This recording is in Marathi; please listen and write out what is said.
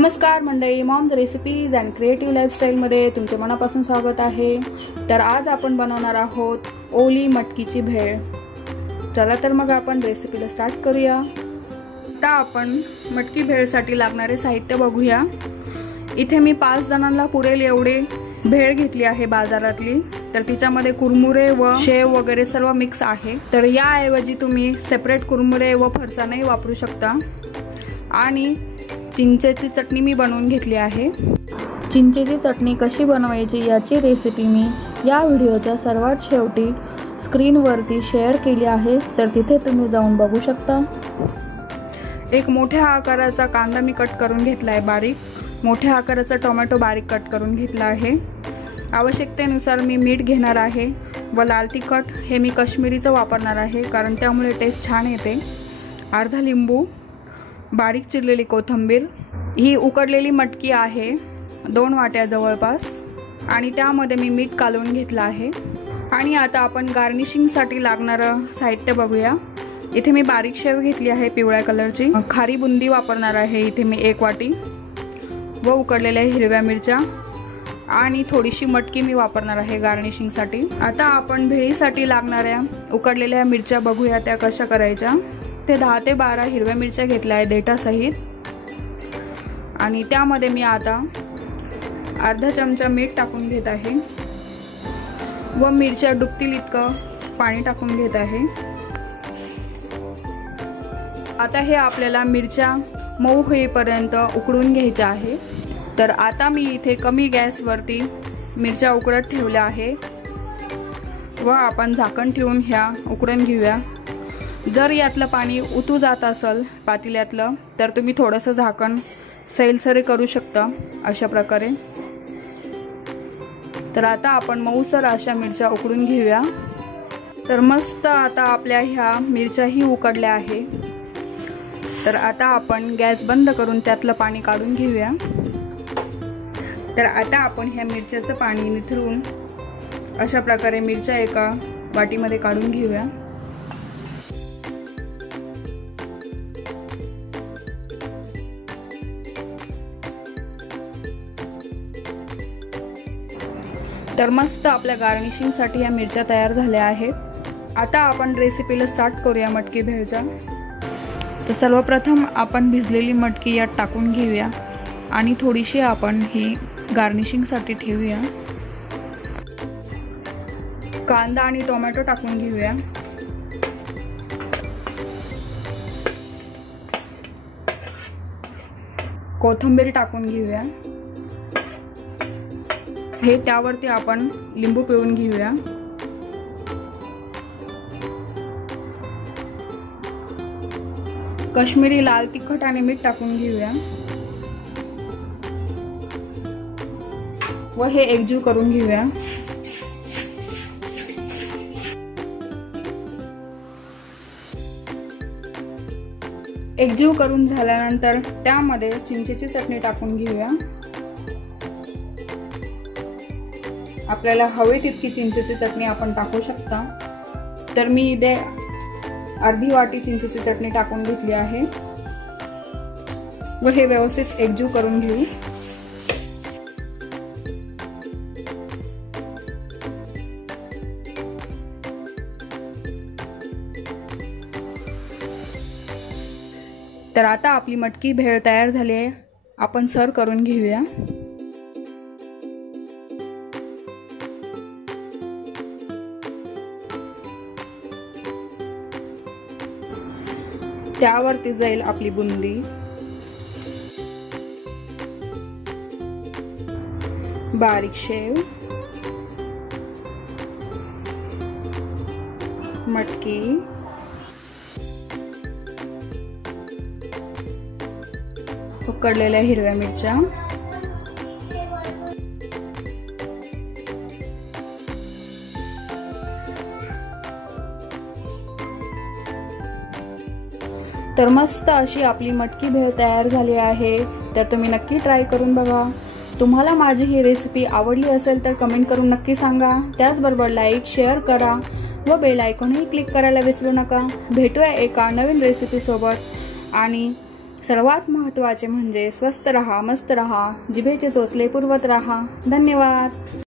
नमस्कार मंडळी, moms recipes and creative lifestyle मध्ये तुमचे मनापासून स्वागत आहे। तर आज आपण बनवणार आहोत ओली मटकीची भेळ। चला तर मग आपण रेसिपीला स्टार्ट करूया। आता आपण मटकी भेळसाठी लागणारे साहित्य बघूया। इथे मी 5 जणांना पुरेल एवढे भेळ घेतली आहे बाजारातली। तर तिच्यामध्ये कुरमुरे व शेव वगैरे सर्व मिक्स आहे। तर याऐवजी तुम्ही सेपरेट कुरमुरे व फरसाणही वापरू शकता। आणि चिंचेची चटणी मी बनवून घेतली आहे। चिंचेची चटणी कशी बनवायची याची रेसिपी मी या व्हिडिओच्या सर्वात शेवटी स्क्रीनवरती शेअर केली आहे, तर तिथे तुम्ही जाऊन बघू शकता। एक मोठ्या आकाराचा कांदा मी कट करून घेतला आहे बारीक। मोठ्या आकाराचा टोमॅटो बारीक कट करून घेतला आहे। आवश्यकतेनुसार मी मीठ घेणार आहे व लाल तिखट हे मी काश्मीरीचं वापरणार आहे, कारण त्यामुळे टेस्ट छान येते। अर्धा लिंबू, बारीक चिरलेली कोथिंबीर, ही उकडलेली मटकी आहे 2 वाट्या जवळपास, आणि त्यामध्ये मी मीठ कालवून घेतलं आहे। आणि आता आपण गार्निशिंगसाठी लागणारं साहित्य बघूया। इथे मी बारीक शेव घेतली आहे पिवळ्या कलरची। खारी बुंदी वापरणार आहे इथे मी 1 वाटी, व उकडलेल्या हिरव्या मिरच्या आणि थोडीशी मटकी मी वापरणार आहे गार्निशिंगसाठी। आता आपण भेळीसाठी लागणाऱ्या उकडलेल्या मिरच्या बघूया त्या कशा करायच्या। ते 10 ते 12 हिरव्या मिरच्या घेतल्या आहे देठासहित, आणि त्यामध्ये मी आता अर्धा चमचा मीठ टाकून घेत आहे व मिरच्या डुबतील इतकं पाणी टाकून घेत आहे। आता हे आपल्याला मिरच्या मऊ होईपर्यंत उकडून घ्यायच्या आहे। तर आता मी इथे कमी गॅसवरती मिरच्या उकडत ठेवल्या आहे व आपण झाकण ठेवून ह्या उकडून घेऊया। जर यातलं पाणी उतू जात असेल पातेल्यातलं, तर तुम्ही थोडंसं झाकण सैलसरी करू शकता अशा प्रकारे। तर आता आपण मऊसर अशा मिरच्या उकडून घेऊया। तर मस्त आता आपल्या ह्या मिरच्याही उकडल्या आहे। तर आता आपण गॅस बंद करून त्यातलं पाणी काढून घेऊया। तर आता आपण ह्या मिरच्याचं पाणी निथळून अशा प्रकारे मिरच्या एका वाटीमध्ये काढून घेऊया। तर मस्त आपल्या गार्निशिंगसाठी या मिरच्या तयार झाल्या आहेत। आता आपण रेसिपीला स्टार्ट करूया मटकी भेळच्या। तर सर्वप्रथम आपण भिजलेली मटकी यात टाकून घेऊया आणि थोडीशी आपण ही गार्निशिंगसाठी ठेवूया। कांदा आणि टोमॅटो टाकून घेऊया। कोथिंबीर टाकून घेऊया। हे त्यावरती आपण लिंबू पिळून घेऊया। काश्मीरी लाल तिखट आणि मीठ टाकून घेऊया व हे एकजीव करून घेऊया। एकजीव करून झाल्यानंतर त्यामध्ये चिंचेची चटणी टाकून घेऊया। आपल्याला हवी तितकी चिंचेची चटणी आपण टाकू शकता। तर मी इथे अर्धी वाटी चिंचेची चटणी टाकून घेतली आहे व हे व्यवस्थित एकजीव करून घेऊ। तर आता आपली मटकी भेळ तयार झाली आहे। आपण सर्व करून घेऊया। त्यावरती जाईल आपली बुंदी, बारीक शेव, मटकी, उकडलेल्या हिरव्या मिरच्या, तर मस्त अशी आपली मटकी भेळ तयार झाली आहे। तर तुम्ही नक्की ट्राय करून बघा। तुम्हाला माझी ही रेसिपी आवडली असेल तर कमेंट करून नक्की सांगा। त्याचबरोबर लाईक, शेअर करा व बेल आयकॉनही क्लिक करायला विसरू नका। भेटूया एका नवीन रेसिपी सोबत, आणि सर्वात महत्त्वाचे म्हणजे स्वस्त रहा, मस्त रहा, जिभेचे चोचले पुरवत रहा. धन्यवाद.